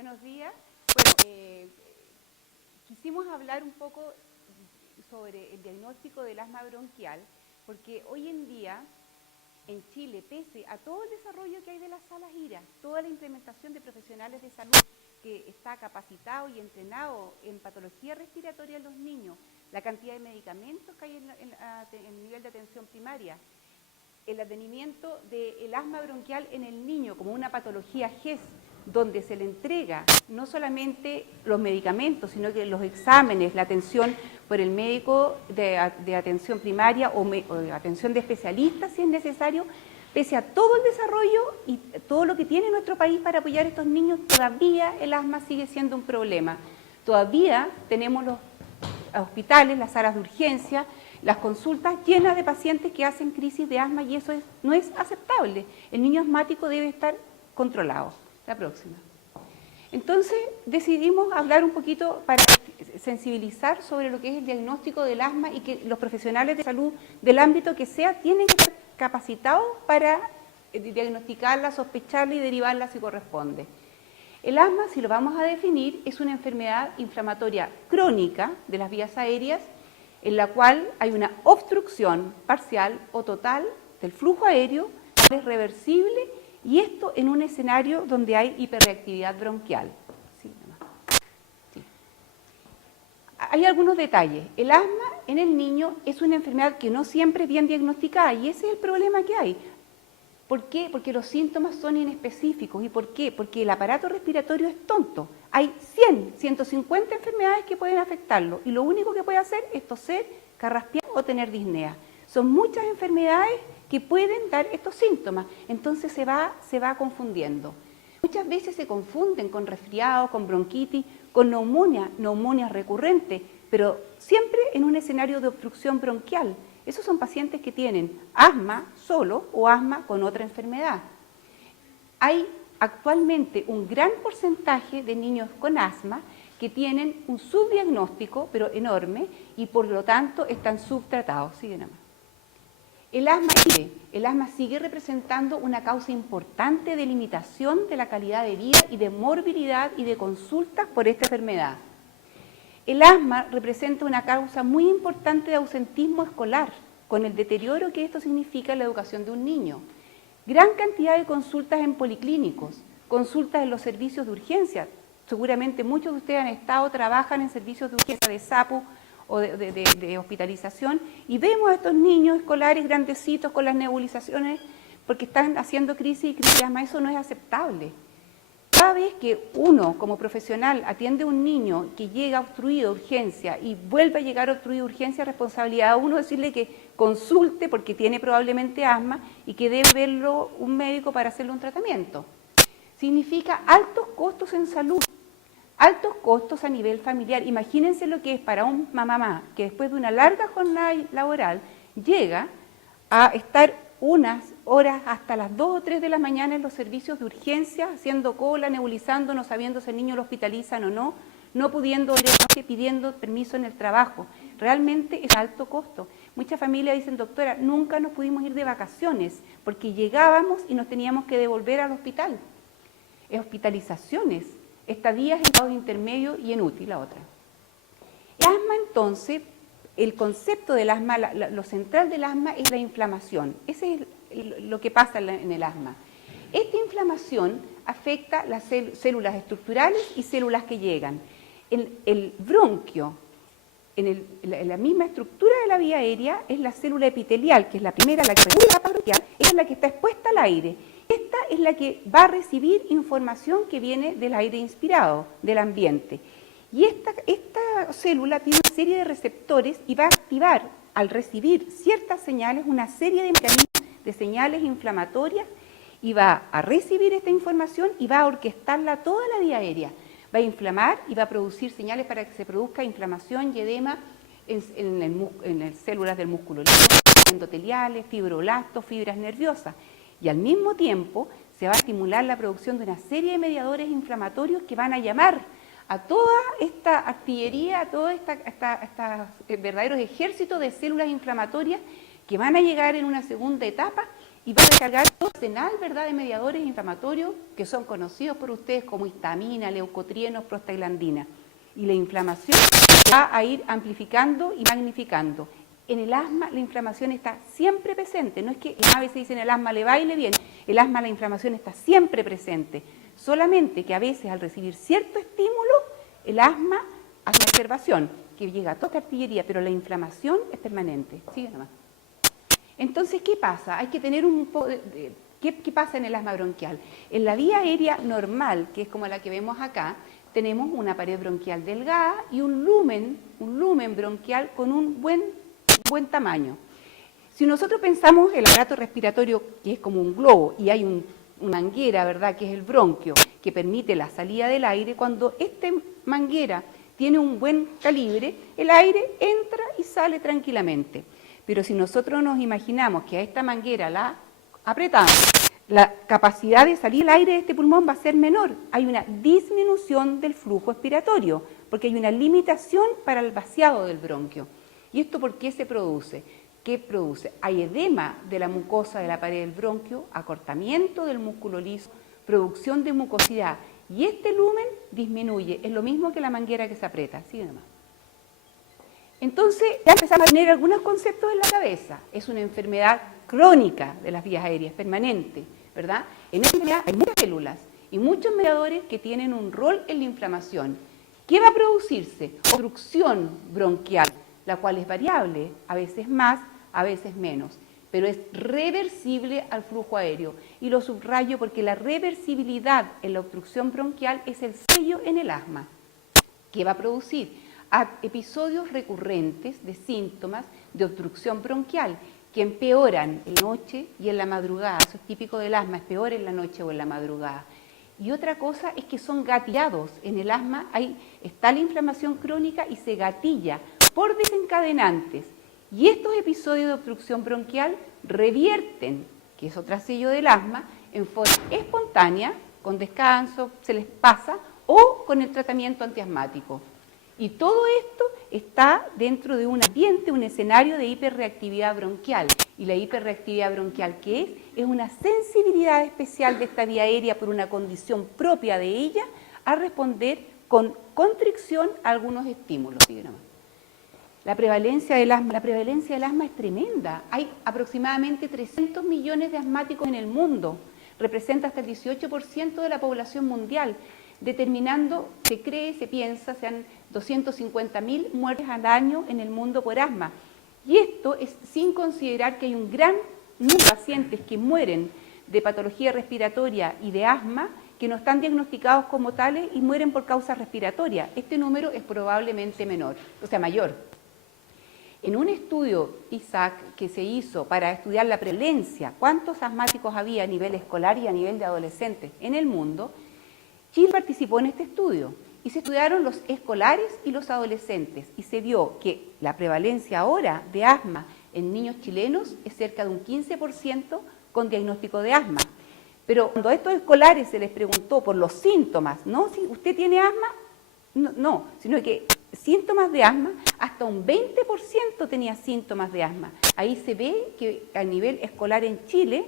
Buenos días. Bueno, quisimos hablar un poco sobre el diagnóstico del asma bronquial, porque hoy en día en Chile, pese a todo el desarrollo que hay de las salas IRA, toda la implementación de profesionales de salud que está capacitado y entrenado en patología respiratoria en los niños, la cantidad de medicamentos que hay en el nivel de atención primaria, el advenimiento del asma bronquial en el niño como una patología GES, donde se le entrega no solamente los medicamentos, sino que los exámenes, la atención por el médico de atención primaria o de atención de especialistas si es necesario, pese a todo el desarrollo y todo lo que tiene nuestro país para apoyar a estos niños, todavía el asma sigue siendo un problema. Todavía tenemos los hospitales, las salas de urgencia, las consultas llenas de pacientes que hacen crisis de asma y eso no es aceptable. El niño asmático debe estar controlado. La próxima. Entonces decidimos hablar un poquito para sensibilizar sobre lo que es el diagnóstico del asma y que los profesionales de salud del ámbito que sea tienen que estar capacitados para diagnosticarla, sospecharla y derivarla si corresponde. El asma, si lo vamos a definir, es una enfermedad inflamatoria crónica de las vías aéreas en la cual hay una obstrucción parcial o total del flujo aéreo, es reversible. Y esto en un escenario donde hay hiperreactividad bronquial. Sí. Hay algunos detalles. El asma en el niño es una enfermedad que no siempre es bien diagnosticada y ese es el problema que hay. ¿Por qué? Porque los síntomas son inespecíficos. ¿Y por qué? Porque el aparato respiratorio es tonto. Hay 100, 150 enfermedades que pueden afectarlo y lo único que puede hacer es toser, carraspear o tener disnea. Son muchas enfermedades que pueden dar estos síntomas, entonces se va confundiendo. Muchas veces se confunden con resfriado, con bronquitis, con neumonía recurrente, pero siempre en un escenario de obstrucción bronquial. Esos son pacientes que tienen asma solo o asma con otra enfermedad. Hay actualmente un gran porcentaje de niños con asma que tienen un subdiagnóstico, pero enorme, y por lo tanto están subtratados. Sigue nada más. El asma sigue representando una causa importante de limitación de la calidad de vida y de morbilidad y de consultas por esta enfermedad. El asma representa una causa muy importante de ausentismo escolar, con el deterioro que esto significa en la educación de un niño. Gran cantidad de consultas en policlínicos, consultas en los servicios de urgencia. Seguramente muchos de ustedes trabajan en servicios de urgencia de SAPU, o de hospitalización, y vemos a estos niños escolares grandecitos con las nebulizaciones porque están haciendo crisis de asma. Eso no es aceptable. Cada vez que uno como profesional atiende a un niño que llega obstruido de urgencia y vuelve a llegar obstruido de urgencia, responsabilidad a uno decirle que consulte porque tiene probablemente asma y que debe verlo un médico para hacerle un tratamiento. Significa altos costos en salud. Altos costos a nivel familiar. Imagínense lo que es para un mamá que después de una larga jornada laboral llega a estar unas horas hasta las 2 o 3 de la mañana en los servicios de urgencia, haciendo cola, nebulizando, no sabiendo si el niño lo hospitalizan o no, no pudiendo ir, pidiendo permiso en el trabajo. Realmente es alto costo. Muchas familias dicen, doctora, nunca nos pudimos ir de vacaciones porque llegábamos y nos teníamos que devolver al hospital. Hospitalizaciones, estadías en estado intermedio y en UTI, la otra. El asma, entonces, el concepto del asma, lo central del asma es la inflamación. Ese es lo que pasa en el asma. Esta inflamación afecta las células estructurales y células que llegan. El bronquio, en la misma estructura de la vía aérea, es la célula epitelial, que es la primera, la que regula la bronquial, es la que está expuesta al aire. Esta es la que va a recibir información que viene del aire inspirado, del ambiente. Y esta célula tiene una serie de receptores y va a activar, al recibir ciertas señales, una serie de mecanismos de señales inflamatorias y va a recibir esta información y va a orquestarla toda la vía aérea. Va a inflamar y va a producir señales para que se produzca inflamación y edema en las células del músculo liso, endoteliales, fibroblastos, fibras nerviosas. Y al mismo tiempo se va a estimular la producción de una serie de mediadores inflamatorios que van a llamar a toda esta artillería, a todos estos verdaderos ejércitos de células inflamatorias que van a llegar en una segunda etapa y va a descargar todo el arsenal, ¿verdad?, de mediadores inflamatorios que son conocidos por ustedes como histamina, leucotrienos, prostaglandina. Y la inflamación va a ir amplificando y magnificando. En el asma la inflamación está siempre presente, no es que a veces dicen el asma le va y le viene, el asma la inflamación está siempre presente, solamente que a veces al recibir cierto estímulo, el asma hace una observación que llega a toda esta artillería, pero la inflamación es permanente. Sigue nomás. Entonces, ¿qué pasa? Hay que tener un poco de... ¿Qué pasa en el asma bronquial? En la vía aérea normal, que es como la que vemos acá, tenemos una pared bronquial delgada y un lumen bronquial con un buen tamaño. Si nosotros pensamos el aparato respiratorio que es como un globo y hay una manguera, ¿verdad?, que es el bronquio, que permite la salida del aire, cuando esta manguera tiene un buen calibre, el aire entra y sale tranquilamente. Pero si nosotros nos imaginamos que a esta manguera la apretamos, la capacidad de salir el aire de este pulmón va a ser menor. Hay una disminución del flujo expiratorio, porque hay una limitación para el vaciado del bronquio. ¿Y esto por qué se produce? ¿Qué produce? Hay edema de la mucosa de la pared del bronquio, acortamiento del músculo liso, producción de mucosidad. Y este lumen disminuye, es lo mismo que la manguera que se aprieta. Sigue nomás. Entonces ya empezamos a tener algunos conceptos en la cabeza. Es una enfermedad crónica de las vías aéreas, permanente, ¿verdad? En esta enfermedad hay muchas células y muchos mediadores que tienen un rol en la inflamación. ¿Qué va a producirse? Obstrucción bronquial, la cual es variable, a veces más, a veces menos, pero es reversible al flujo aéreo. Y lo subrayo porque la reversibilidad en la obstrucción bronquial es el sello en el asma. ¿Qué va a producir? A episodios recurrentes de síntomas de obstrucción bronquial que empeoran en la noche y en la madrugada. Eso es típico del asma, es peor en la noche o en la madrugada. Y otra cosa es que son gatillados. En el asma está la inflamación crónica y se gatilla por desencadenantes. Y estos episodios de obstrucción bronquial revierten, que es otro sello del asma, en forma espontánea, con descanso, se les pasa, o con el tratamiento antiasmático. Y todo esto está dentro de un ambiente, un escenario de hiperreactividad bronquial. Y la hiperreactividad bronquial, ¿qué es? Es una sensibilidad especial de esta vía aérea por una condición propia de ella a responder con constricción a algunos estímulos. La prevalencia del asma es tremenda. Hay aproximadamente 300 millones de asmáticos en el mundo. Representa hasta el 18% de la población mundial, determinando, se cree, se piensa, sean 250.000 muertes al año en el mundo por asma. Y esto es sin considerar que hay un gran número de pacientes que mueren de patología respiratoria y de asma que no están diagnosticados como tales y mueren por causas respiratorias. Este número es probablemente mayor. En un estudio, ISAC, que se hizo para estudiar la prevalencia, cuántos asmáticos había a nivel escolar y a nivel de adolescentes en el mundo, Chile participó en este estudio y se estudiaron los escolares y los adolescentes y se vio que la prevalencia ahora de asma en niños chilenos es cerca de un 15% con diagnóstico de asma. Pero cuando a estos escolares se les preguntó por los síntomas, no si usted tiene asma, no, sino que síntomas de asma, hasta un 20% tenía síntomas de asma. Ahí se ve que a nivel escolar en Chile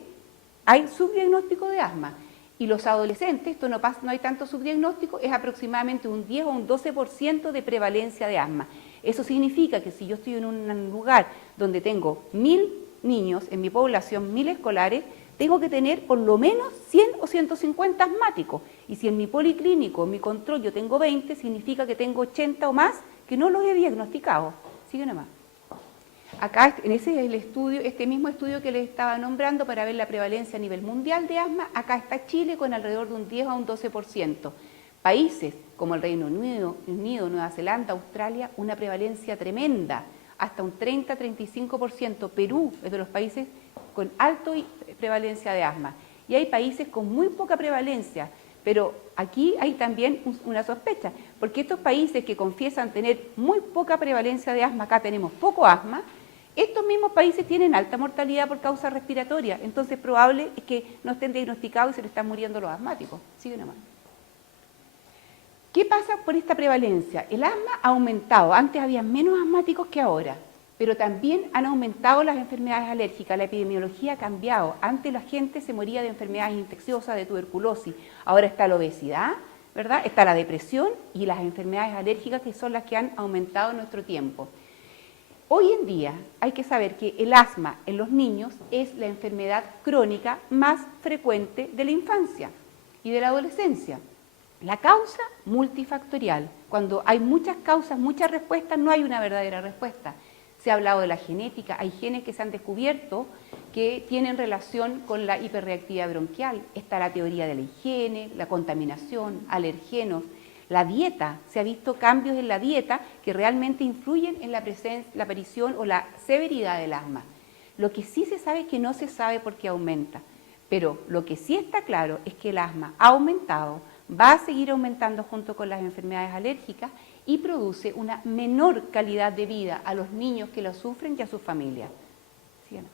hay subdiagnóstico de asma. Y los adolescentes, esto no hay tanto subdiagnóstico, es aproximadamente un 10 o un 12% de prevalencia de asma. Eso significa que si yo estoy en un lugar donde tengo 1000 niños, en mi población 1000 escolares, tengo que tener por lo menos 100 o 150 asmáticos. Y si en mi policlínico, en mi control, yo tengo 20, significa que tengo 80 o más que no los he diagnosticado. Sigue nomás. Acá, en ese es el estudio, este mismo estudio que les estaba nombrando para ver la prevalencia a nivel mundial de asma, acá está Chile con alrededor de un 10 a un 12%. Países como el Reino Unido, Nueva Zelanda, Australia, una prevalencia tremenda, hasta un 30-35%. Perú es de los países con alta prevalencia de asma. Y hay países con muy poca prevalencia, pero aquí hay también una sospecha, porque estos países que confiesan tener muy poca prevalencia de asma, acá tenemos poco asma, estos mismos países tienen alta mortalidad por causa respiratoria, entonces probable es que no estén diagnosticados y se les están muriendo los asmáticos. Sigue nomás. ¿Qué pasa por esta prevalencia? El asma ha aumentado, antes había menos asmáticos que ahora. pero también han aumentado las enfermedades alérgicas, la epidemiología ha cambiado. Antes la gente se moría de enfermedades infecciosas, de tuberculosis, ahora está la obesidad, ¿verdad? Está la depresión y las enfermedades alérgicas, que son las que han aumentado en nuestro tiempo. Hoy en día hay que saber que el asma en los niños es la enfermedad crónica más frecuente de la infancia y de la adolescencia. La causa multifactorial. Cuando hay muchas causas, muchas respuestas, no hay una verdadera respuesta. Se ha hablado de la genética, hay genes que se han descubierto que tienen relación con la hiperreactividad bronquial. Está la teoría de la higiene, la contaminación, alergenos, la dieta. Se ha visto cambios en la dieta que realmente influyen en la aparición o la severidad del asma. Lo que sí se sabe es que no se sabe por qué aumenta, pero lo que sí está claro es que el asma ha aumentado, va a seguir aumentando junto con las enfermedades alérgicas y produce una menor calidad de vida a los niños que lo sufren y a sus familias. ¿Sí o no?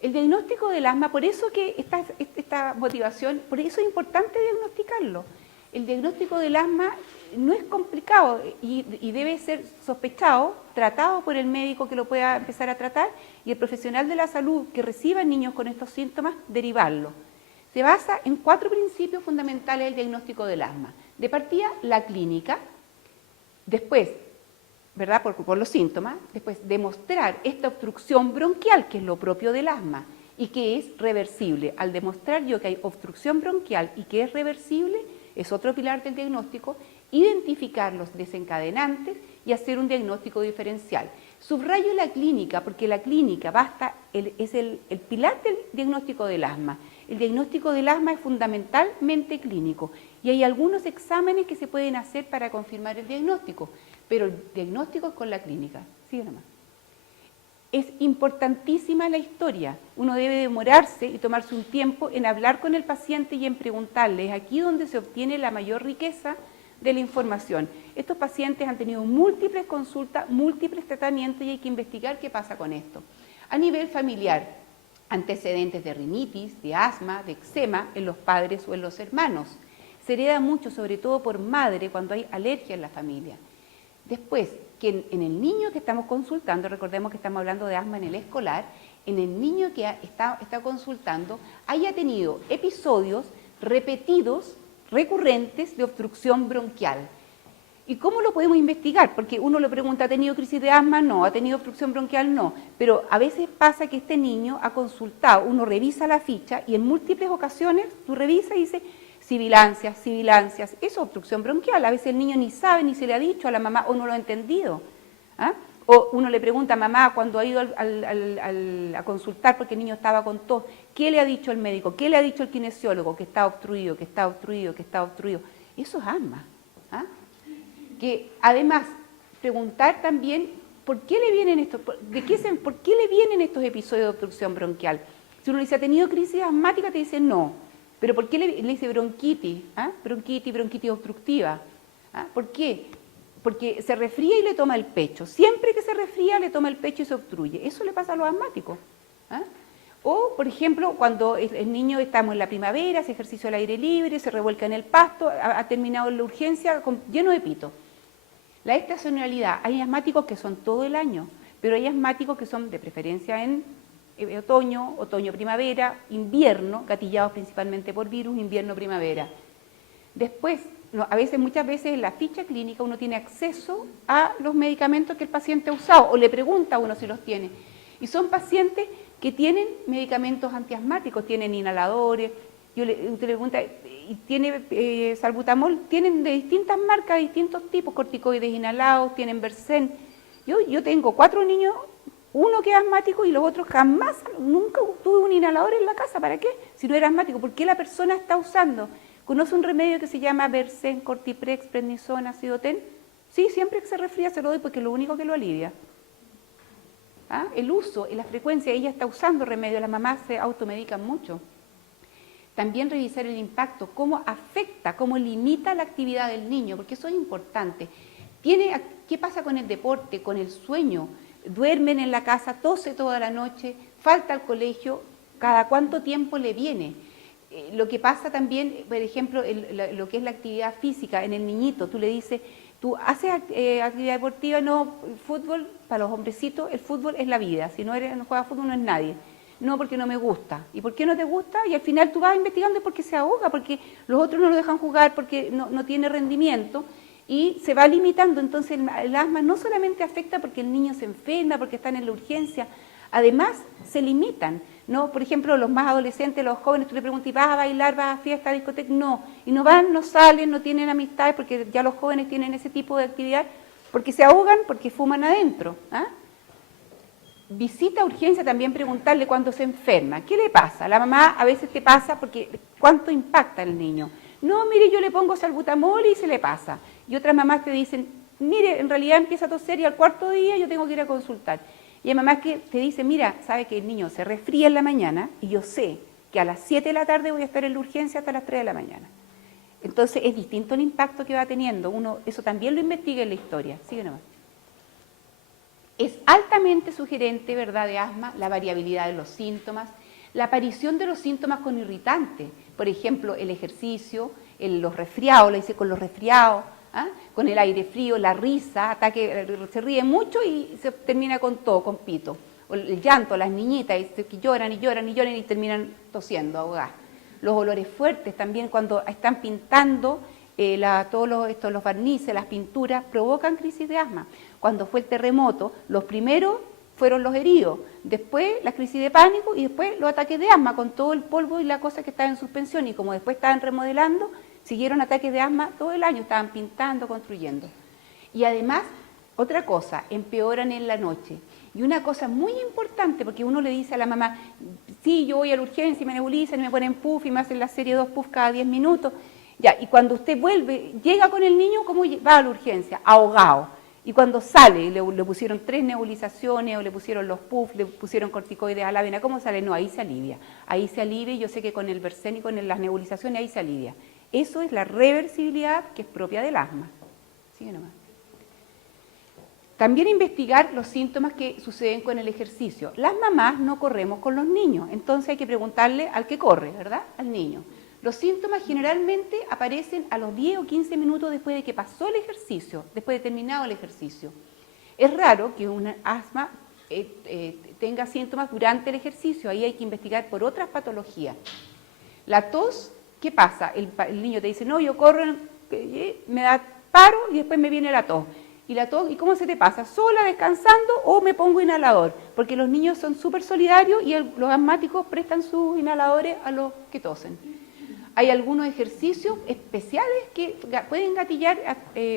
El diagnóstico del asma, por eso que esta motivación, por eso es importante diagnosticarlo. El diagnóstico del asma no es complicado y debe ser sospechado, tratado por el médico que lo pueda empezar a tratar y el profesional de la salud que reciba niños con estos síntomas, derivarlo. Se basa en 4 principios fundamentales del diagnóstico del asma. De partida, la clínica, después, ¿verdad? Por los síntomas, después demostrar esta obstrucción bronquial, que es lo propio del asma y que es reversible. Al demostrar yo que hay obstrucción bronquial y que es reversible, es otro pilar del diagnóstico, identificar los desencadenantes y hacer un diagnóstico diferencial. Subrayo la clínica, porque la clínica es el pilar del diagnóstico del asma. El diagnóstico del asma es fundamentalmente clínico y hay algunos exámenes que se pueden hacer para confirmar el diagnóstico, pero el diagnóstico es con la clínica. Sigue nomás. Es importantísima la historia. Uno debe demorarse y tomarse un tiempo en hablar con el paciente y en preguntarle. Es aquí donde se obtiene la mayor riqueza de la información. Estos pacientes han tenido múltiples consultas, múltiples tratamientos y hay que investigar qué pasa con esto. A nivel familiar, antecedentes de rinitis, de asma, de eczema en los padres o en los hermanos. Se hereda mucho, sobre todo por madre, cuando hay alergia en la familia. Después, que en el niño que estamos consultando, recordemos que estamos hablando de asma en el escolar, en el niño que está consultando haya tenido episodios repetidos, recurrentes de obstrucción bronquial. ¿Y cómo lo podemos investigar? Porque uno le pregunta, ¿ha tenido crisis de asma? No. ¿Ha tenido obstrucción bronquial? No. Pero a veces pasa que este niño ha consultado, uno revisa la ficha y en múltiples ocasiones tú revisas y dice sibilancias, sibilancias. Eso es obstrucción bronquial. A veces el niño ni sabe, ni se le ha dicho a la mamá o no lo ha entendido. ¿Ah? O uno le pregunta a mamá cuando ha ido a consultar porque el niño estaba con tos, ¿qué le ha dicho el médico? ¿Qué le ha dicho el kinesiólogo? Que está obstruido, que está obstruido, que está obstruido. Eso es asma. ¿Ah? Que además preguntar también por qué le vienen por qué le vienen estos episodios de obstrucción bronquial. Si uno le dice, ¿ha tenido crisis asmática? Te dice no. Pero ¿por qué le dice bronquitis? ¿Ah? Bronquitis obstructiva. ¿Ah? ¿Por qué? Porque se resfría y le toma el pecho. Siempre que se resfría le toma el pecho y se obstruye. Eso le pasa a los asmáticos. ¿Ah? O, por ejemplo, cuando el niño estamos en la primavera, hace ejercicio al aire libre, se revuelca en el pasto, ha terminado en la urgencia lleno de pito. La estacionalidad, hay asmáticos que son todo el año, pero hay asmáticos que son de preferencia en otoño, primavera, invierno, gatillados principalmente por virus, invierno-primavera. Después, muchas veces en la ficha clínica uno tiene acceso a los medicamentos que el paciente ha usado o le pregunta a uno si los tiene. Y son pacientes que tienen medicamentos antiasmáticos, tienen inhaladores, usted le pregunta, ¿tiene salbutamol? Tienen de distintas marcas, de distintos tipos, corticoides inhalados, tienen Versén. Yo tengo 4 niños, uno que es asmático y los otros jamás, nunca tuve un inhalador en la casa. ¿Para qué? Si no era asmático, ¿por qué la persona está usando? ¿Conoce un remedio que se llama Versén, Cortiprex, Prednisona, Acidotén? Sí, siempre que se resfría se lo doy porque es lo único que lo alivia. ¿Ah? El uso y la frecuencia, ella está usando remedios, las mamás se automedican mucho. También revisar el impacto, cómo afecta, cómo limita la actividad del niño, porque eso es importante. ¿Qué pasa con el deporte, con el sueño? Duermen en la casa, tose toda la noche, falta al colegio, ¿cada cuánto tiempo le viene? Lo que pasa también, por ejemplo, lo que es la actividad física en el niñito, tú le dices, Tú haces actividad deportiva, no, fútbol, para los hombrecitos, el fútbol es la vida. Si no juegas fútbol no es nadie. No, porque no me gusta. ¿Y por qué no te gusta? Y al final tú vas investigando porque se ahoga, porque los otros no lo dejan jugar, porque no tiene rendimiento y se va limitando. Entonces el asma no solamente afecta porque el niño se enferma, porque están en la urgencia, además se limitan, ¿no? Por ejemplo, los más adolescentes, los jóvenes, tú le preguntas, ¿vas a bailar, vas a fiesta, a discoteca? No, y no van, no salen, no tienen amistades, porque ya los jóvenes tienen ese tipo de actividad, porque se ahogan, porque fuman adentro, ¿ah? Visita a urgencia también preguntarle cuando se enferma, ¿qué le pasa? La mamá a veces te pasa porque ¿cuánto impacta el niño? No, mire, yo le pongo salbutamol y se le pasa. Y otras mamás te dicen, mire, en realidad empieza a toser y al cuarto día yo tengo que ir a consultar. Y hay mamás que te dicen, mira, sabe que el niño se resfría en la mañana y yo sé que a las 7 de la tarde voy a estar en la urgencia hasta las 3 de la mañana. Entonces es distinto el impacto que va teniendo. Uno eso también lo investiga en la historia. Sigue nomás. Es altamente sugerente, ¿verdad?, de asma, la variabilidad de los síntomas, la aparición de los síntomas con irritantes, por ejemplo, el ejercicio, los resfriados, le dice con los resfriados, ¿ah? Con el aire frío, la risa, se ríe mucho y se termina con todo, con pito, o el llanto, las niñitas que lloran y lloran y lloran y terminan tosiendo, ahogadas. Los olores fuertes también cuando están pintando, todos los barnices, las pinturas, provocan crisis de asma. Cuando fue el terremoto, los primeros fueron los heridos, después la crisis de pánico y después los ataques de asma con todo el polvo y la cosa que estaba en suspensión y como después estaban remodelando, siguieron ataques de asma todo el año, estaban pintando, construyendo. Y además, otra cosa, empeoran en la noche. Y una cosa muy importante, porque uno le dice a la mamá, sí, yo voy a la urgencia y me nebulizan y me ponen puff y me hacen la serie 2 puff cada 10 minutos, ya, y cuando usted vuelve, llega con el niño, ¿cómo va a la urgencia? Ahogado. Y cuando sale, le pusieron 3 nebulizaciones, o le pusieron los puff, le pusieron corticoides a la vena, ¿cómo sale? No, ahí se alivia. Ahí se alivia y yo sé que con el Versen y con las nebulizaciones ahí se alivia. Eso es la reversibilidad que es propia del asma. Sigue nomás. También investigar los síntomas que suceden con el ejercicio. Las mamás no corremos con los niños, entonces hay que preguntarle al que corre, ¿verdad? Al niño. Los síntomas generalmente aparecen a los 10 o 15 minutos después de que pasó el ejercicio, después de terminado el ejercicio. Es raro que un asma tenga síntomas durante el ejercicio, ahí hay que investigar por otras patologías. La tos, ¿qué pasa? El niño te dice, no, yo corro, me da paro y después me viene la tos. ¿Y la tos? ¿Y cómo se te pasa? ¿Sola, descansando o me pongo inhalador? Porque los niños son súper solidarios y los asmáticos prestan sus inhaladores a los que tosen. Hay algunos ejercicios especiales que pueden gatillar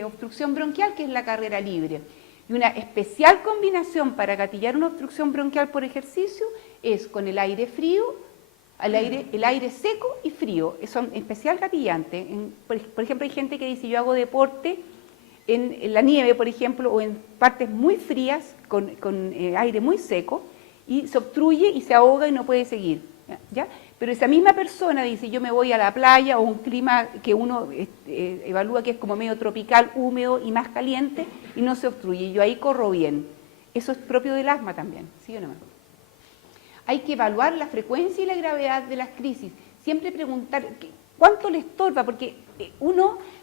obstrucción bronquial, que es la carrera libre. Y una especial combinación para gatillar una obstrucción bronquial por ejercicio es con el aire frío, el aire seco y frío. Son especial gatillantes. Por ejemplo, hay gente que dice, yo hago deporte en la nieve, por ejemplo, o en partes muy frías, con aire muy seco, y se obstruye y se ahoga y no puede seguir, ¿ya? Pero esa misma persona dice, yo me voy a la playa o un clima que uno evalúa que es como medio tropical, húmedo y más caliente, y no se obstruye, yo ahí corro bien. Eso es propio del asma también, ¿sí o no? Hay que evaluar la frecuencia y la gravedad de las crisis. Siempre preguntar, ¿cuánto le estorba? Porque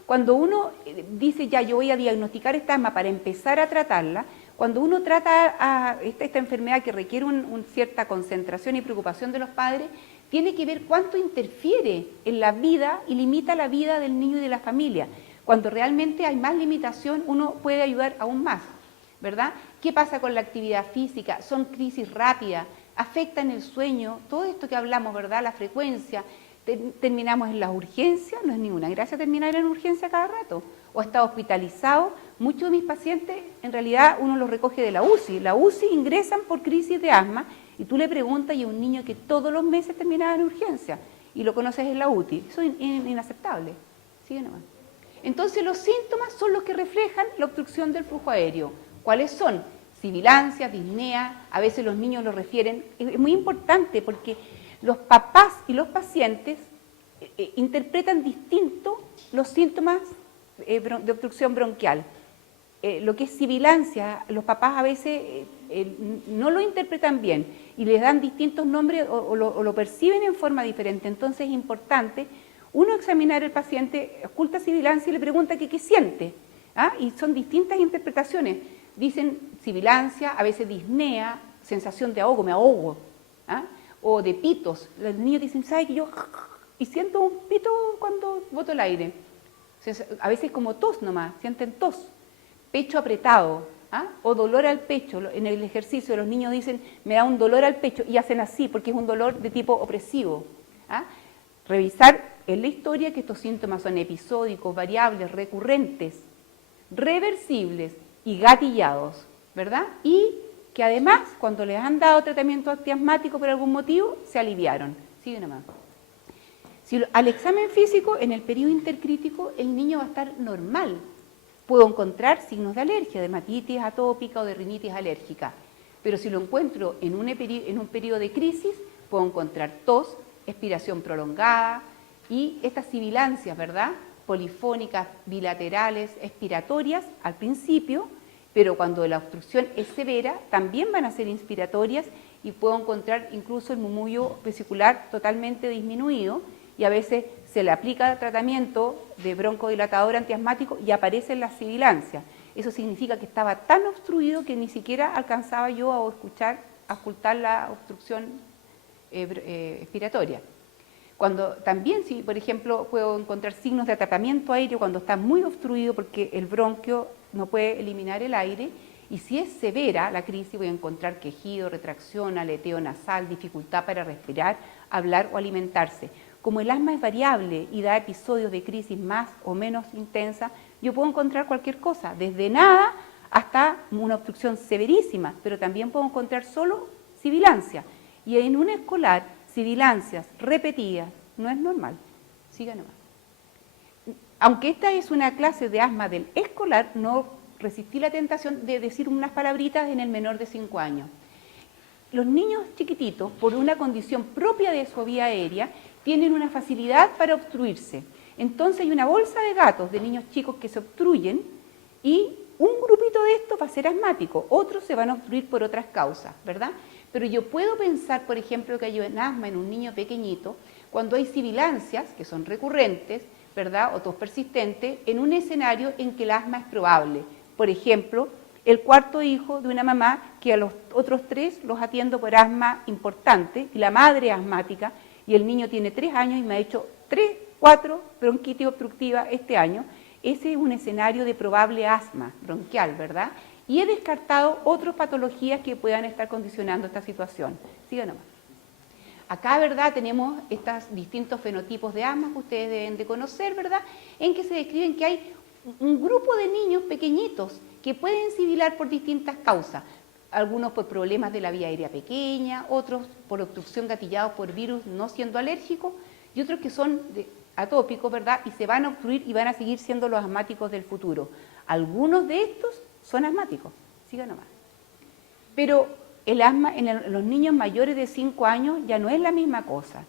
cuando uno dice, ya, yo voy a diagnosticar esta asma para empezar a tratarla, cuando uno trata a esta enfermedad que requiere una cierta concentración y preocupación de los padres, tiene que ver cuánto interfiere en la vida y limita la vida del niño y de la familia. Cuando realmente hay más limitación, uno puede ayudar aún más, ¿verdad? ¿Qué pasa con la actividad física? Son crisis rápidas, afectan el sueño, todo esto que hablamos, ¿verdad? La frecuencia. Terminamos en las urgencias, no es ninguna gracia terminar en urgencia cada rato, o está hospitalizado. Muchos de mis pacientes, en realidad, uno los recoge de la UCI. La UCI ingresan por crisis de asma y tú le preguntas y a un niño que todos los meses terminaba en urgencia y lo conoces en la UTI. Eso es inaceptable. ¿Sigue nomás? Entonces, los síntomas son los que reflejan la obstrucción del flujo aéreo. ¿Cuáles son? Sibilancia, disnea, a veces los niños lo refieren. Es muy importante porque los papás y los pacientes interpretan distinto los síntomas de obstrucción bronquial. Lo que es sibilancia, los papás a veces no lo interpretan bien y les dan distintos nombres o lo perciben en forma diferente. Entonces es importante uno examinar al paciente, oculta sibilancia y le pregunta qué siente. ¿ah? Y son distintas interpretaciones. Dicen sibilancia, a veces disnea, sensación de ahogo, me ahogo, ¿ah? O de pitos. Los niños dicen, ¿sabes que yo? Y siento un pito cuando boto el aire. A veces como tos nomás, sienten tos. Pecho apretado, ¿ah? O dolor al pecho. En el ejercicio los niños dicen, me da un dolor al pecho, y hacen así, porque es un dolor de tipo opresivo. ¿Ah? Revisar en la historia que estos síntomas son episódicos, variables, recurrentes, reversibles y gatillados, ¿verdad? Y que además, cuando les han dado tratamiento antiasmático por algún motivo, se aliviaron. Sigue nomás. Si al examen físico, en el periodo intercrítico, el niño va a estar normal. Puedo encontrar signos de alergia, de dermatitis atópica o de rinitis alérgica. Pero si lo encuentro en un periodo de crisis, puedo encontrar tos, expiración prolongada y estas sibilancias, ¿verdad? Polifónicas, bilaterales, expiratorias al principio, pero cuando la obstrucción es severa, también van a ser inspiratorias y puedo encontrar incluso el murmullo vesicular totalmente disminuido, y a veces se le aplica tratamiento de broncodilatador antiasmático y aparecen las sibilancias. Eso significa que estaba tan obstruido que ni siquiera alcanzaba yo a ocultar la obstrucción expiratoria. Cuando también, si por ejemplo puedo encontrar signos de atrapamiento aéreo cuando está muy obstruido porque el bronquio no puede eliminar el aire, y si es severa la crisis voy a encontrar quejido, retracción, aleteo nasal, dificultad para respirar, hablar o alimentarse. Como el asma es variable y da episodios de crisis más o menos intensa, yo puedo encontrar cualquier cosa, desde nada hasta una obstrucción severísima, pero también puedo encontrar solo sibilancia. Y en un escolar, sibilancias repetidas no es normal. Siga nomás. Aunque esta es una clase de asma del escolar, no resistí la tentación de decir unas palabritas en el menor de 5 años. Los niños chiquititos, por una condición propia de su vía aérea, tienen una facilidad para obstruirse. Entonces hay una bolsa de gatos de niños chicos que se obstruyen y un grupito de estos va a ser asmático, otros se van a obstruir por otras causas, ¿verdad? Pero yo puedo pensar, por ejemplo, que hay un asma en un niño pequeñito cuando hay sibilancias, que son recurrentes, ¿verdad? O tos persistente, en un escenario en que el asma es probable. Por ejemplo, el cuarto hijo de una mamá que a los otros 3 los atiendo por asma importante, y la madre es asmática, y el niño tiene 3 años y me ha hecho 3, 4 bronquitis obstructiva este año. Ese es un escenario de probable asma bronquial, ¿verdad? Y he descartado otras patologías que puedan estar condicionando esta situación. Siga nomás. Acá, ¿verdad?, tenemos estos distintos fenotipos de asma que ustedes deben de conocer, ¿verdad?, en que se describen que hay un grupo de niños pequeñitos que pueden sibilar por distintas causas. Algunos por problemas de la vía aérea pequeña, otros por obstrucción gatillados por virus no siendo alérgicos, y otros que son atópicos, ¿verdad?, y se van a obstruir y van a seguir siendo los asmáticos del futuro. Algunos de estos son asmáticos, siga nomás. Pero el asma en los niños mayores de 5 años ya no es la misma cosa,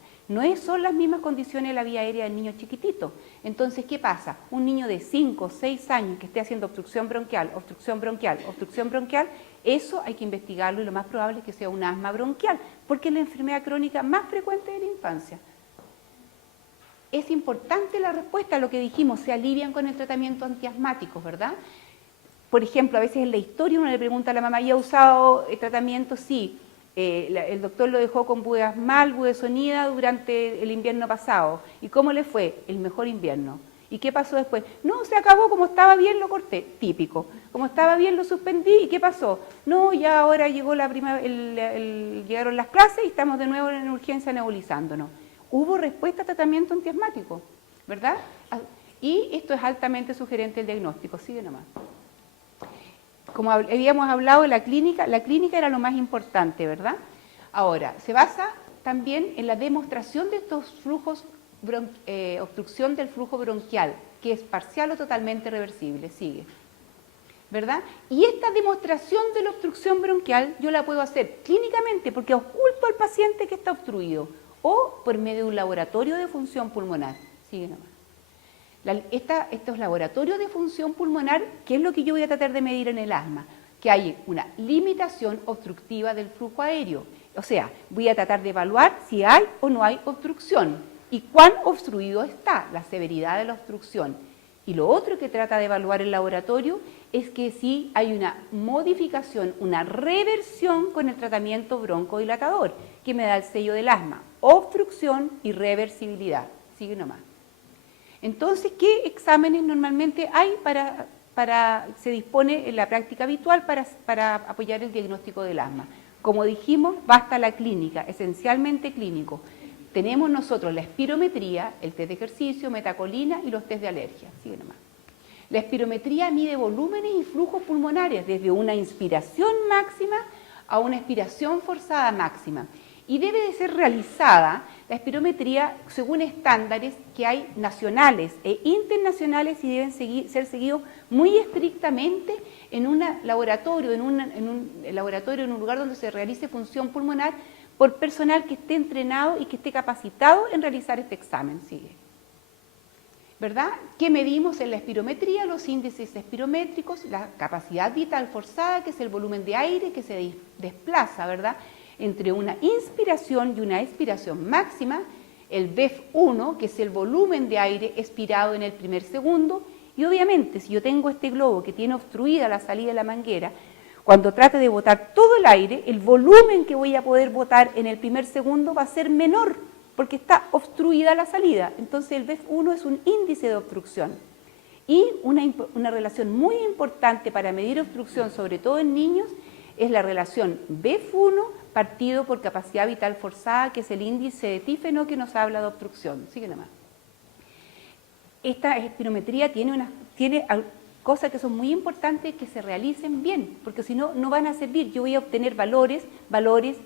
son las mismas condiciones de la vía aérea del niño chiquitito. Entonces, ¿qué pasa? Un niño de 5 o 6 años que esté haciendo obstrucción bronquial, obstrucción bronquial, obstrucción bronquial, eso hay que investigarlo y lo más probable es que sea un asma bronquial, porque es la enfermedad crónica más frecuente de la infancia. Es importante la respuesta a lo que dijimos, se alivian con el tratamiento antiasmático, ¿verdad? Por ejemplo, a veces en la historia uno le pregunta a la mamá, ¿y ha usado tratamiento? Sí, el doctor lo dejó con budesmal, budesonida durante el invierno pasado. ¿Y cómo le fue? El mejor invierno. ¿Y qué pasó después? No, se acabó, como estaba bien lo corté, típico. Como estaba bien lo suspendí, ¿y qué pasó? No, ya ahora llegó llegaron las clases y estamos de nuevo en urgencia nebulizándonos. Hubo respuesta a tratamiento antiasmático, ¿verdad? Y esto es altamente sugerente del diagnóstico. Sigue nomás. Como habíamos hablado de la clínica era lo más importante, ¿verdad? Ahora, se basa también en la demostración de estos flujos, obstrucción del flujo bronquial, que es parcial o totalmente reversible, sigue, ¿verdad? Y esta demostración de la obstrucción bronquial yo la puedo hacer clínicamente porque oculto al paciente que está obstruido o por medio de un laboratorio de función pulmonar, sigue nomás. Estos laboratorios de función pulmonar, ¿qué es lo que yo voy a tratar de medir en el asma? Que hay una limitación obstructiva del flujo aéreo. O sea, voy a tratar de evaluar si hay o no hay obstrucción y cuán obstruido está, la severidad de la obstrucción. Y lo otro que trata de evaluar el laboratorio es que si hay una modificación, una reversión con el tratamiento broncodilatador, que me da el sello del asma, obstrucción y reversibilidad. Sigue nomás. Entonces, ¿qué exámenes normalmente hay se dispone en la práctica habitual para apoyar el diagnóstico del asma? Como dijimos, basta la clínica, esencialmente clínico. Tenemos nosotros la espirometría, el test de ejercicio, metacolina y los test de alergia. Sigue nomás. La espirometría mide volúmenes y flujos pulmonares desde una inspiración máxima a una expiración forzada máxima. Y debe de ser realizada la espirometría según estándares que hay nacionales e internacionales y deben ser seguidos muy estrictamente en un laboratorio, en un lugar donde se realice función pulmonar por personal que esté entrenado y que esté capacitado en realizar este examen. Sigue. ¿Verdad? ¿Qué medimos en la espirometría? Los índices espirométricos, la capacidad vital forzada, que es el volumen de aire que se desplaza, ¿verdad?, entre una inspiración y una expiración máxima, el BEF1, que es el volumen de aire expirado en el primer segundo, y obviamente si yo tengo este globo que tiene obstruida la salida de la manguera, cuando trate de botar todo el aire, el volumen que voy a poder botar en el primer segundo va a ser menor, porque está obstruida la salida. Entonces el BEF1 es un índice de obstrucción. Y una relación muy importante para medir obstrucción, sobre todo en niños, es la relación BEF1 partido por capacidad vital forzada, que es el índice de Tífeno que nos habla de obstrucción. Sigue nomás. Esta espirometría tiene cosas que son muy importantes que se realicen bien, porque si no, no van a servir. Yo voy a obtener valores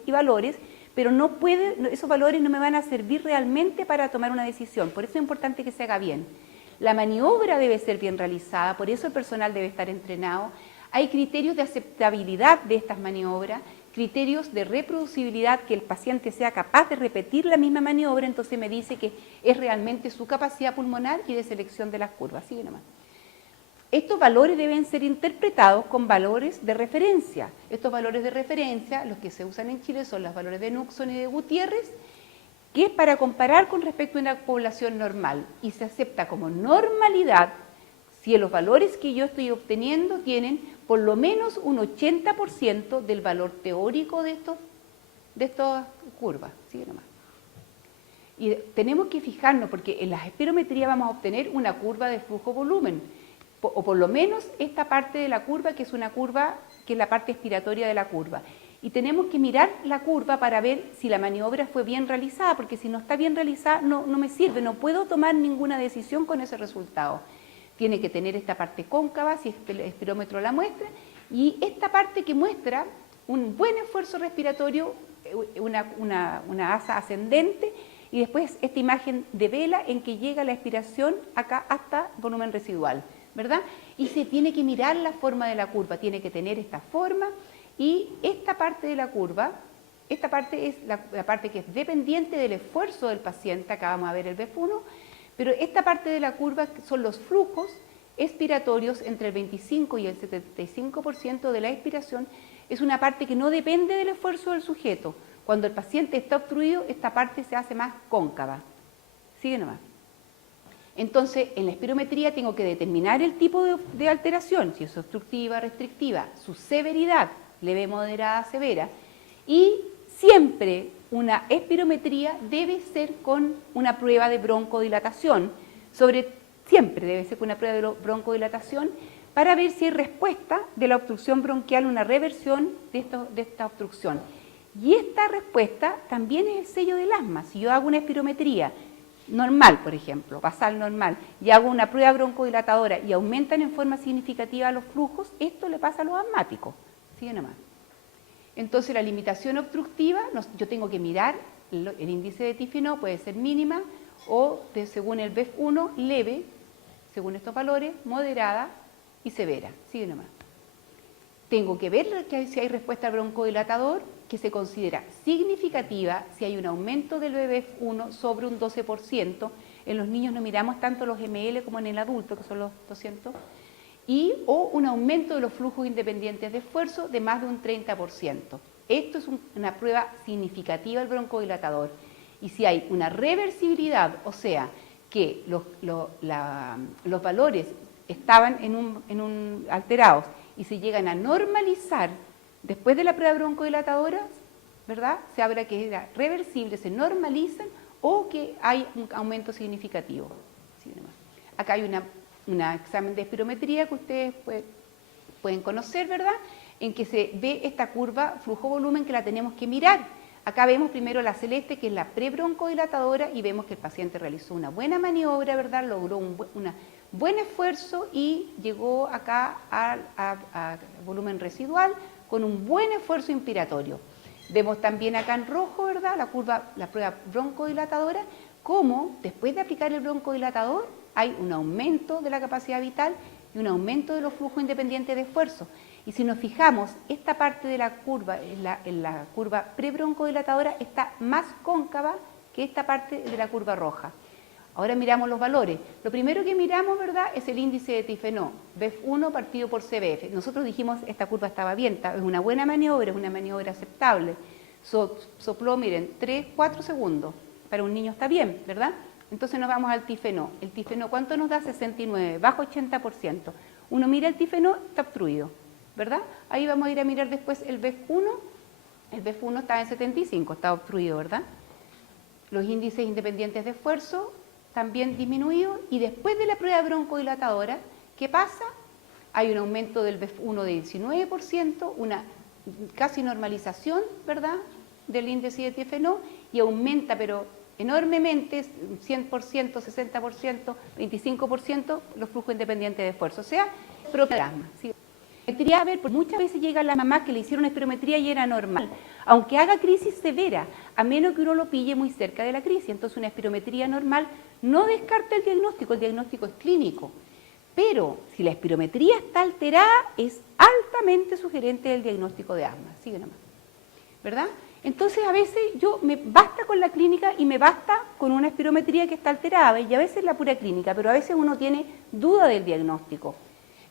y valores, pero esos valores no me van a servir realmente para tomar una decisión. Por eso es importante que se haga bien. La maniobra debe ser bien realizada, por eso el personal debe estar entrenado. Hay criterios de aceptabilidad de estas maniobras, criterios de reproducibilidad, que el paciente sea capaz de repetir la misma maniobra, entonces me dice que es realmente su capacidad pulmonar y de selección de las curvas. Sigue nomás. Estos valores deben ser interpretados con valores de referencia. Estos valores de referencia, los que se usan en Chile, son los valores de Knuckson y de Gutiérrez, que es para comparar con respecto a una población normal, y se acepta como normalidad si los valores que yo estoy obteniendo tienen por lo menos un 80% del valor teórico de estas curvas. Sigue nomás. Y tenemos que fijarnos, porque en las espirometrías vamos a obtener una curva de flujo-volumen, o por lo menos esta parte de la curva, que es una curva que es la parte expiratoria de la curva. Y tenemos que mirar la curva para ver si la maniobra fue bien realizada, porque si no está bien realizada no me sirve, no puedo tomar ninguna decisión con ese resultado. Tiene que tener esta parte cóncava, si el espirómetro la muestra, y esta parte que muestra un buen esfuerzo respiratorio, una asa ascendente, y después esta imagen de vela en que llega la expiración acá hasta volumen residual, ¿verdad? Y se tiene que mirar la forma de la curva, tiene que tener esta forma, y esta parte de la curva, esta parte es la parte que es dependiente del esfuerzo del paciente, acá vamos a ver el BEF1, pero esta parte de la curva son los flujos expiratorios entre el 25 y el 75% de la expiración, es una parte que no depende del esfuerzo del sujeto. Cuando el paciente está obstruido, esta parte se hace más cóncava. Sigue nomás. Entonces, en la espirometría tengo que determinar el tipo de alteración, si es obstructiva, restrictiva, su severidad, leve, moderada, severa, y siempre una espirometría debe ser con una prueba de broncodilatación, siempre debe ser con una prueba de broncodilatación para ver si hay respuesta de la obstrucción bronquial, una reversión de esta obstrucción. Y esta respuesta también es el sello del asma. Si yo hago una espirometría normal, por ejemplo, basal normal, y hago una prueba broncodilatadora y aumentan en forma significativa los flujos, esto le pasa a los asmáticos. Sigue nomás. Entonces la limitación obstructiva, yo tengo que mirar el índice de Tífeno, puede ser mínima o según el BEF1 leve, según estos valores, moderada y severa. Sigue nomás. Tengo que ver si hay respuesta al broncodilatador, que se considera significativa si hay un aumento del BEF1 sobre un 12%. En los niños no miramos tanto los ml como en el adulto, que son los 200, o un aumento de los flujos independientes de esfuerzo de más de un 30%. Esto es una prueba significativa del broncodilatador. Y si hay una reversibilidad, o sea, que los valores estaban alterados y se llegan a normalizar después de la prueba broncodilatadora, ¿verdad? Se habla que era reversible, se normalizan o que hay un aumento significativo. Acá hay un examen de espirometría que ustedes pueden conocer, ¿verdad? En que se ve esta curva flujo-volumen que la tenemos que mirar. Acá vemos primero la celeste, que es la prebroncodilatadora, y vemos que el paciente realizó una buena maniobra, ¿verdad? Logró un buen esfuerzo y llegó acá a volumen residual con un buen esfuerzo inspiratorio. Vemos también acá en rojo, ¿verdad? La prueba broncodilatadora, cómo después de aplicar el broncodilatador hay un aumento de la capacidad vital y un aumento de los flujos independientes de esfuerzo. Y si nos fijamos, esta parte de la curva, en la curva prebroncodilatadora, está más cóncava que esta parte de la curva roja. Ahora miramos los valores. Lo primero que miramos, ¿verdad?, es el índice de Tifenó, BEF1 partido por CBF. Nosotros dijimos, esta curva estaba bien, es una buena maniobra, es una maniobra aceptable. Sopló, miren, 3-4 segundos. Para un niño está bien, ¿verdad? Entonces nos vamos al Tifenó. El Tifenó, ¿cuánto nos da? 69, bajo 80%. Uno mira el Tifenó, está obstruido, ¿verdad? Ahí vamos a ir a mirar después el BEF1. El BEF1 está en 75, está obstruido, ¿verdad? Los índices independientes de esfuerzo también disminuidos. Y después de la prueba broncodilatadora, ¿qué pasa? Hay un aumento del BEF1 de 19%, una casi normalización, ¿verdad?, del índice de Tifenó, y aumenta, pero enormemente, 100%, 60%, 25% los flujos independientes de esfuerzo, o sea, propio asma. ¿Sí? A ver, porque muchas veces llegan las mamás que le hicieron espirometría y era normal, aunque haga crisis severa, a menos que uno lo pille muy cerca de la crisis. Entonces una espirometría normal no descarta el diagnóstico es clínico. Pero si la espirometría está alterada, es altamente sugerente del diagnóstico de asma. Sigue nomás, ¿verdad? Entonces a veces me basta con la clínica y me basta con una espirometría que está alterada, y a veces la pura clínica, pero a veces uno tiene duda del diagnóstico.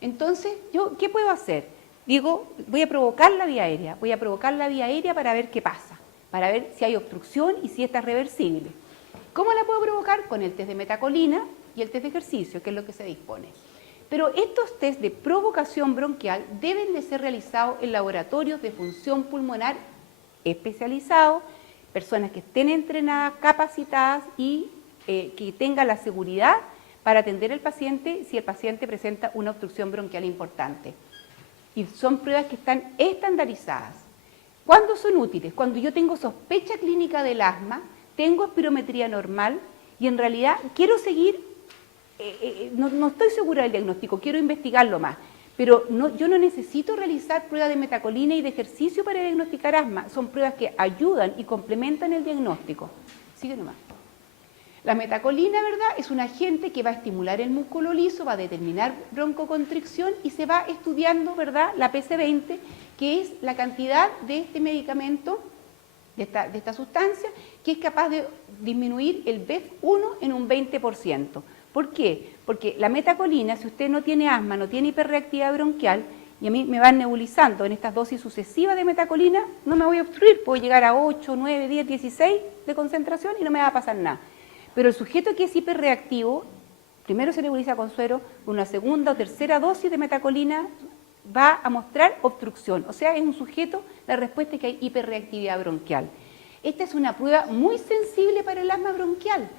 Entonces, ¿qué puedo hacer? Digo, voy a provocar la vía aérea para ver qué pasa, para ver si hay obstrucción y si esta es reversible. ¿Cómo la puedo provocar? Con el test de metacolina y el test de ejercicio, que es lo que se dispone. Pero estos test de provocación bronquial deben de ser realizados en laboratorios de función pulmonar especializados, personas que estén entrenadas, capacitadas y que tengan la seguridad para atender al paciente si el paciente presenta una obstrucción bronquial importante. Y son pruebas que están estandarizadas. ¿Cuándo son útiles? Cuando yo tengo sospecha clínica del asma, tengo espirometría normal y en realidad quiero seguir, no estoy segura del diagnóstico, quiero investigarlo más. Pero yo no necesito realizar pruebas de metacolina y de ejercicio para diagnosticar asma. Son pruebas que ayudan y complementan el diagnóstico. Sigue nomás. La metacolina, ¿verdad?, es un agente que va a estimular el músculo liso, va a determinar broncoconstricción y se va estudiando, ¿verdad?, la PC20, que es la cantidad de este medicamento, de esta sustancia, que es capaz de disminuir el BEF1 en un 20%. ¿Por qué? Porque la metacolina, si usted no tiene asma, no tiene hiperreactividad bronquial, y a mí me van nebulizando en estas dosis sucesivas de metacolina, no me voy a obstruir, puedo llegar a 8, 9, 10, 16 de concentración y no me va a pasar nada. Pero el sujeto que es hiperreactivo, primero se nebuliza con suero, una segunda o tercera dosis de metacolina va a mostrar obstrucción. O sea, es un sujeto, la respuesta es que hay hiperreactividad bronquial. Esta es una prueba muy sensible para el asma bronquial.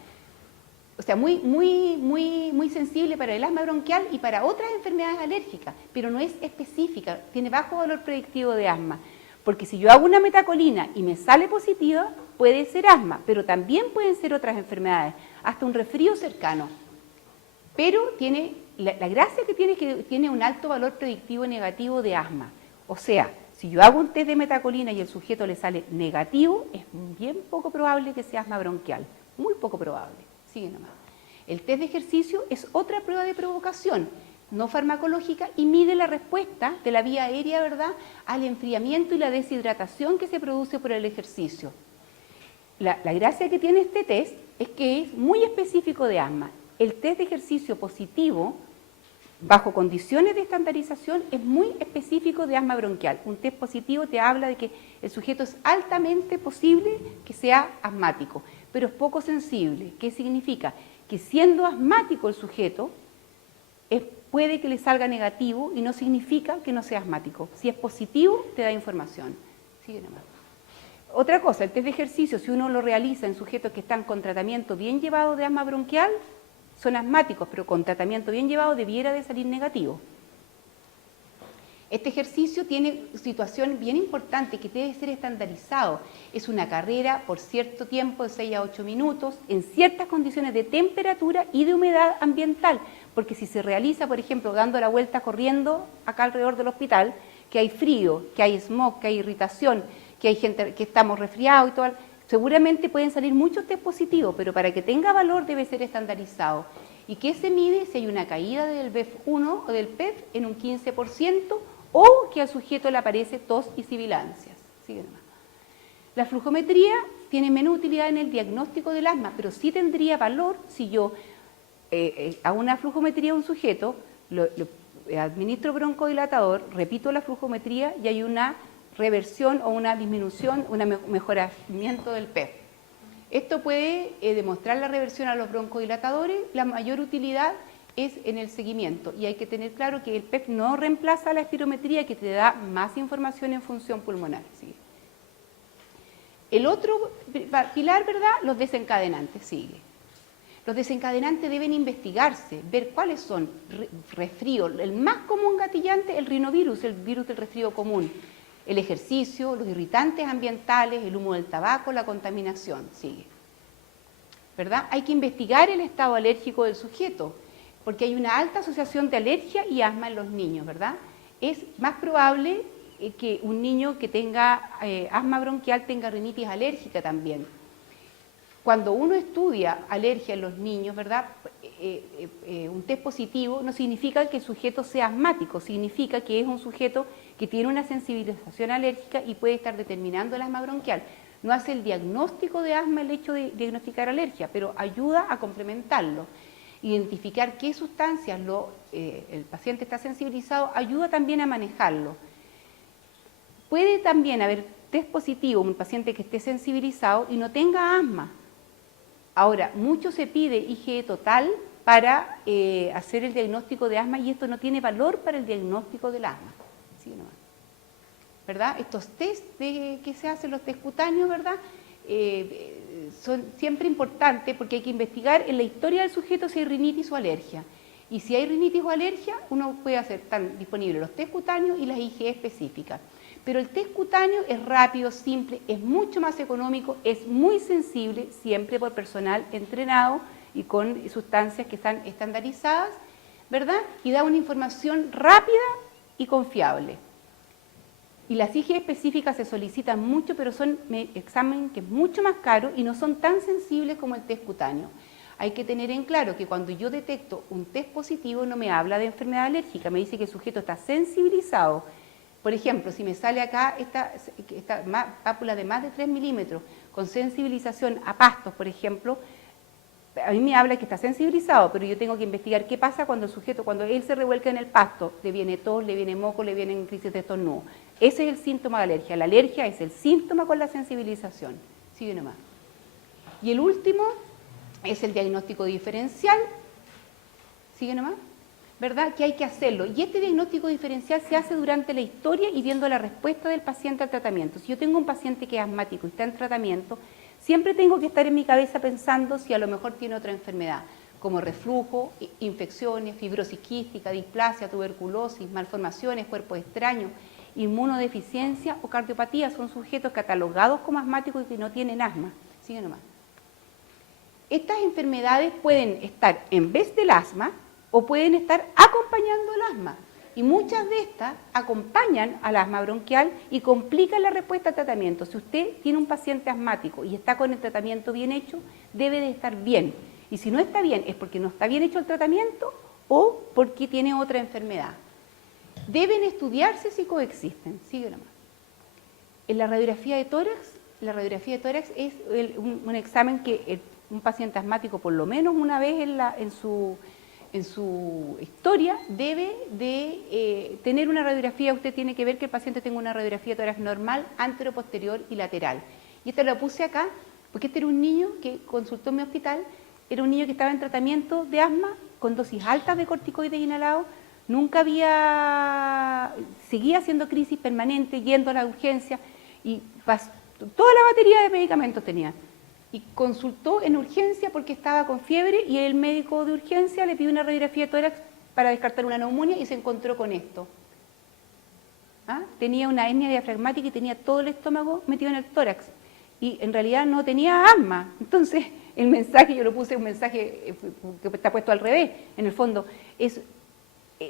O sea, muy sensible para el asma bronquial y para otras enfermedades alérgicas, pero no es específica, tiene bajo valor predictivo de asma. Porque si yo hago una metacolina y me sale positiva, puede ser asma, pero también pueden ser otras enfermedades, hasta un resfrío cercano. Pero la gracia que tiene es que tiene un alto valor predictivo negativo de asma. O sea, si yo hago un test de metacolina y el sujeto le sale negativo, es bien poco probable que sea asma bronquial, muy poco probable. Sigue nomás. El test de ejercicio es otra prueba de provocación, no farmacológica, y mide la respuesta de la vía aérea, ¿verdad?, al enfriamiento y la deshidratación que se produce por el ejercicio. La gracia que tiene este test es que es muy específico de asma. El test de ejercicio positivo, bajo condiciones de estandarización, es muy específico de asma bronquial. Un test positivo te habla de que el sujeto es altamente posible que sea asmático, pero es poco sensible. ¿Qué significa? que siendo asmático el sujeto, puede que le salga negativo y no significa que no sea asmático. Si es positivo, te da información. Sigue nomás. Otra cosa, el test de ejercicio, si uno lo realiza en sujetos que están con tratamiento bien llevado de asma bronquial, son asmáticos, pero con tratamiento bien llevado debiera de salir negativo. Este ejercicio tiene situación bien importante que debe ser estandarizado. Es una carrera por cierto tiempo, de 6 a 8 minutos, en ciertas condiciones de temperatura y de humedad ambiental. Porque si se realiza, por ejemplo, dando la vuelta corriendo acá alrededor del hospital, que hay frío, que hay smog, que hay irritación, que hay gente que estamos resfriados y todo, seguramente pueden salir muchos test positivos, pero para que tenga valor debe ser estandarizado. ¿Y qué se mide? Si hay una caída del BEF1 o del PEF en un 15%, o que al sujeto le aparece tos y sibilancias. Sigue nomás. La flujometría tiene menos utilidad en el diagnóstico del asma, pero sí tendría valor si yo hago una flujometría a un sujeto, administro broncodilatador, repito la flujometría y hay una reversión o una disminución, un mejoramiento del PEF. Esto puede demostrar la reversión a los broncodilatadores. La mayor utilidad es en el seguimiento y hay que tener claro que el PEF no reemplaza la espirometría, que te da más información en función pulmonar. ¿Sí? El otro pilar, ¿verdad? Los desencadenantes, sigue. Los desencadenantes deben investigarse, ver cuáles son. Resfrío, el más común gatillante, el rinovirus, el virus del resfrío común. El ejercicio, los irritantes ambientales, el humo del tabaco, la contaminación, sigue. ¿Verdad? Hay que investigar el estado alérgico del sujeto, porque hay una alta asociación de alergia y asma en los niños, ¿verdad? Es más probable que un niño que tenga asma bronquial tenga rinitis alérgica también. Cuando uno estudia alergia en los niños, ¿verdad? Un test positivo no significa que el sujeto sea asmático, significa que es un sujeto que tiene una sensibilización alérgica y puede estar determinando el asma bronquial. No hace el diagnóstico de asma el hecho de diagnosticar alergia, pero ayuda a complementarlo. Identificar qué sustancias el paciente está sensibilizado ayuda también a manejarlo. Puede también haber test positivo en un paciente que esté sensibilizado y no tenga asma. Ahora, mucho se pide IgE total para hacer el diagnóstico de asma y esto no tiene valor para el diagnóstico del asma. ¿Sí o no? ¿Verdad? Estos test que se hacen, los test cutáneos, ¿verdad? Son siempre importantes porque hay que investigar en la historia del sujeto si hay rinitis o alergia. Y si hay rinitis o alergia, uno puede hacer, están disponibles los test cutáneos y las IgE específicas. Pero el test cutáneo es rápido, simple, es mucho más económico, es muy sensible, siempre por personal entrenado y con sustancias que están estandarizadas, ¿verdad? Y da una información rápida y confiable. Y las IgE específicas se solicitan mucho, pero son examen que es mucho más caro y no son tan sensibles como el test cutáneo. Hay que tener en claro que cuando yo detecto un test positivo no me habla de enfermedad alérgica, me dice que el sujeto está sensibilizado. Por ejemplo, si me sale acá esta pápula de más de 3 milímetros con sensibilización a pastos, por ejemplo, a mí me habla que está sensibilizado, pero yo tengo que investigar qué pasa cuando el sujeto, cuando él se revuelca en el pasto, le viene tos, le viene moco, le viene crisis de estornudo. Ese es el síntoma de alergia. La alergia es el síntoma con la sensibilización. Sigue nomás. Y el último es el diagnóstico diferencial. Sigue nomás. ¿Verdad? Que hay que hacerlo. Y este diagnóstico diferencial se hace durante la historia y viendo la respuesta del paciente al tratamiento. Si yo tengo un paciente que es asmático y está en tratamiento, siempre tengo que estar en mi cabeza pensando si a lo mejor tiene otra enfermedad, como reflujo, infecciones, fibrosis quística, displasia, tuberculosis, malformaciones, cuerpos extraños, inmunodeficiencia o cardiopatía. Son sujetos catalogados como asmáticos y que no tienen asma. Sigue nomás. Estas enfermedades pueden estar en vez del asma o pueden estar acompañando el asma. Y muchas de estas acompañan al asma bronquial y complican la respuesta al tratamiento. Si usted tiene un paciente asmático y está con el tratamiento bien hecho, debe de estar bien. Y si no está bien, es porque no está bien hecho el tratamiento o porque tiene otra enfermedad. Deben estudiarse si coexisten. Sigue nomás. En la radiografía de tórax es un examen que un paciente asmático por lo menos una vez en su historia debe de tener una radiografía. Usted tiene que ver que el paciente tenga una radiografía de tórax normal, antero, posterior y lateral. Y esta la puse acá porque este era un niño que consultó en mi hospital era un niño que estaba en tratamiento de asma con dosis altas de corticoides inhalados, seguía haciendo crisis permanente, yendo a la urgencia, y toda la batería de medicamentos tenía. Y consultó en urgencia porque estaba con fiebre y el médico de urgencia le pidió una radiografía de tórax para descartar una neumonía y se encontró con esto. Tenía una hernia diafragmática y tenía todo el estómago metido en el tórax. Y en realidad no tenía asma. Entonces, el mensaje, yo lo puse un mensaje que está puesto al revés, en el fondo, es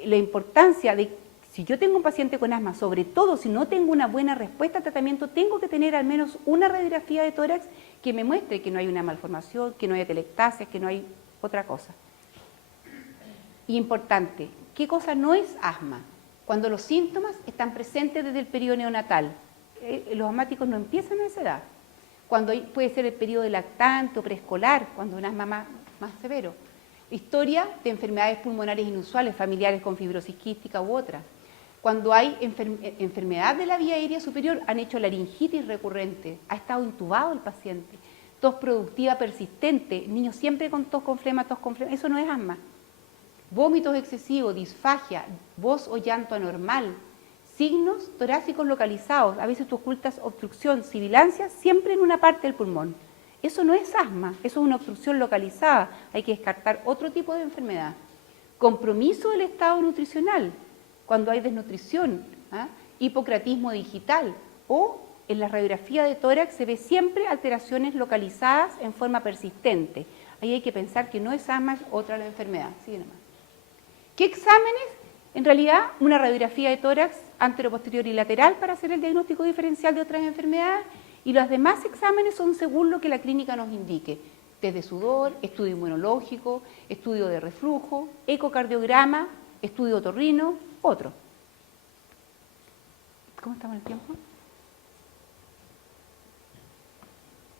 la importancia de, si yo tengo un paciente con asma, sobre todo si no tengo una buena respuesta al tratamiento, tengo que tener al menos una radiografía de tórax que me muestre que no hay una malformación, que no hay atelectasia, que no hay otra cosa. Y importante, ¿qué cosa no es asma? Cuando los síntomas están presentes desde el periodo neonatal. Los asmáticos no empiezan a esa edad. Cuando puede ser el periodo de lactante o preescolar, cuando es un asma más severo. Historia de enfermedades pulmonares inusuales, familiares con fibrosis quística u otras. Cuando hay enfermedad de la vía aérea superior, han hecho laringitis recurrente, ha estado intubado el paciente, tos productiva persistente, niños siempre con tos con flema, eso no es asma. Vómitos excesivos, disfagia, voz o llanto anormal, signos torácicos localizados, a veces tú ocultas obstrucción, sibilancia, siempre en una parte del pulmón. Eso no es asma, eso es una obstrucción localizada, hay que descartar otro tipo de enfermedad. Compromiso del estado nutricional, cuando hay desnutrición, hipocratismo digital, o en la radiografía de tórax se ve siempre alteraciones localizadas en forma persistente. Ahí hay que pensar que no es asma, es otra la enfermedad. Sigue nomás. ¿Qué exámenes? En realidad, una radiografía de tórax antero, posterior y lateral para hacer el diagnóstico diferencial de otras enfermedades, y los demás exámenes son según lo que la clínica nos indique. Test de sudor, estudio inmunológico, estudio de reflujo, ecocardiograma, estudio otorrino, otro. ¿Cómo estamos en el tiempo?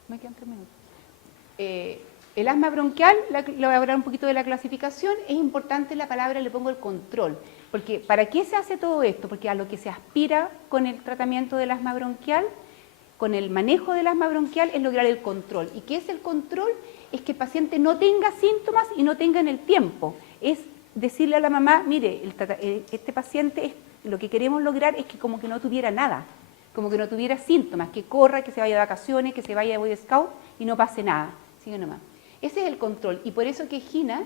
Me quedan 3 minutos. El asma bronquial, le voy a hablar un poquito de la clasificación, es importante la palabra, le pongo el control, porque ¿para qué se hace todo esto? Porque a lo que se aspira con el tratamiento del asma bronquial, con el manejo del asma bronquial, es lograr el control. ¿Y qué es el control? Es que el paciente no tenga síntomas y no tenga en el tiempo. Es decirle a la mamá, mire, este paciente, lo que queremos lograr es que como que no tuviera nada, como que no tuviera síntomas, que corra, que se vaya de vacaciones, que se vaya de Boy Scout y no pase nada. Sigue nomás. Ese es el control, y por eso que Gina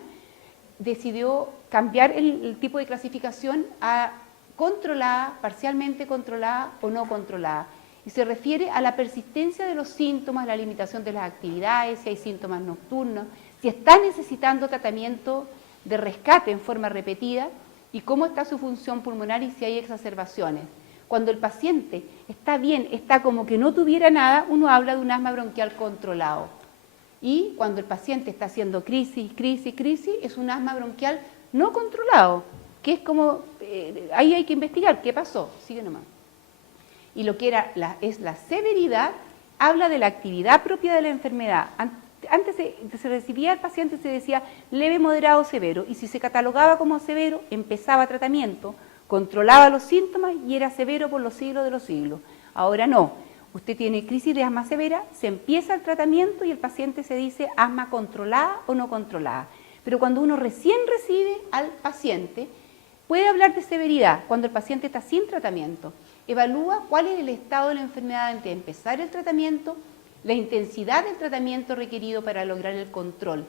decidió cambiar el tipo de clasificación a controlada, parcialmente controlada o no controlada. Y se refiere a la persistencia de los síntomas, la limitación de las actividades, si hay síntomas nocturnos, si está necesitando tratamiento de rescate en forma repetida y cómo está su función pulmonar y si hay exacerbaciones. Cuando el paciente está bien, está como que no tuviera nada, uno habla de un asma bronquial controlado. Y cuando el paciente está haciendo crisis, es un asma bronquial no controlado, que es como, ahí hay que investigar qué pasó, sigue nomás. Y lo que es la severidad, habla de la actividad propia de la enfermedad. Antes se recibía al paciente, se decía leve, moderado, severo, y si se catalogaba como severo, empezaba tratamiento, controlaba los síntomas y era severo por los siglos de los siglos. Ahora no. Usted tiene crisis de asma severa, se empieza el tratamiento y el paciente se dice asma controlada o no controlada. Pero cuando uno recién recibe al paciente, puede hablar de severidad cuando el paciente está sin tratamiento. Evalúa cuál es el estado de la enfermedad antes de empezar el tratamiento, la intensidad del tratamiento requerido para lograr el control.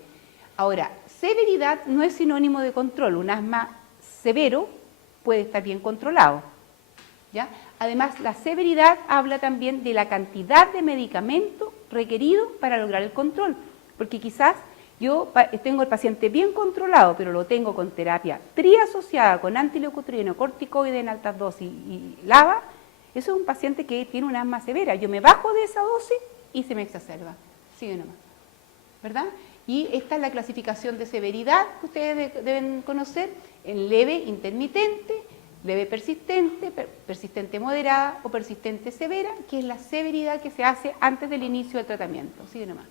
Ahora, severidad no es sinónimo de control. Un asma severo puede estar bien controlado, ¿ya? Además, la severidad habla también de la cantidad de medicamento requerido para lograr el control, porque quizás yo tengo el paciente bien controlado, pero lo tengo con terapia triasociada con antileucotrieno, corticoide en altas dosis y LABA, eso es un paciente que tiene una asma severa. Yo me bajo de esa dosis y se me exacerba. Sigue nomás, ¿verdad? Y esta es la clasificación de severidad que ustedes deben conocer, en leve intermitente, leve persistente, persistente moderada o persistente severa, que es la severidad que se hace antes del inicio del tratamiento. Sigue nomás.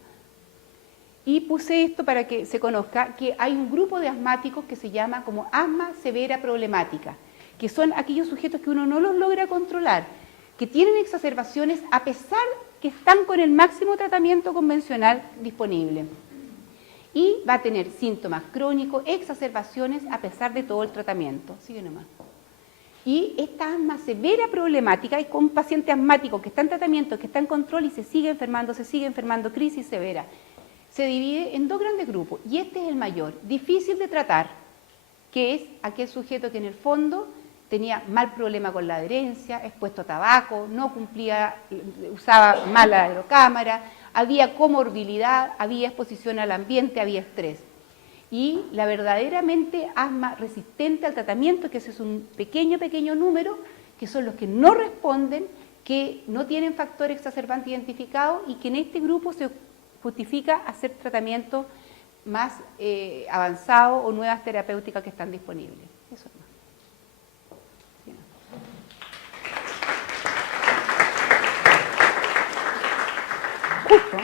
Y puse esto para que se conozca que hay un grupo de asmáticos que se llama como asma severa problemática, que son aquellos sujetos que uno no los logra controlar, que tienen exacerbaciones a pesar que están con el máximo tratamiento convencional disponible. y va a tener síntomas crónicos, exacerbaciones a pesar de todo el tratamiento. Sigue nomás. Y esta asma severa problemática, y con un paciente asmático que está en tratamiento, que está en control y se sigue enfermando, crisis severa, se divide en dos grandes grupos, y este es el mayor, difícil de tratar, que es aquel sujeto que en el fondo tenía mal problema con la adherencia, expuesto a tabaco, no cumplía, usaba mal la aerocámara, había comorbilidad, había exposición al ambiente, había estrés. Y la verdaderamente asma resistente al tratamiento, que ese es un pequeño número, que son los que no responden, que no tienen factor exacerbante identificado y que en este grupo se justifica hacer tratamientos más avanzados o nuevas terapéuticas que están disponibles. Eso es más. Justo.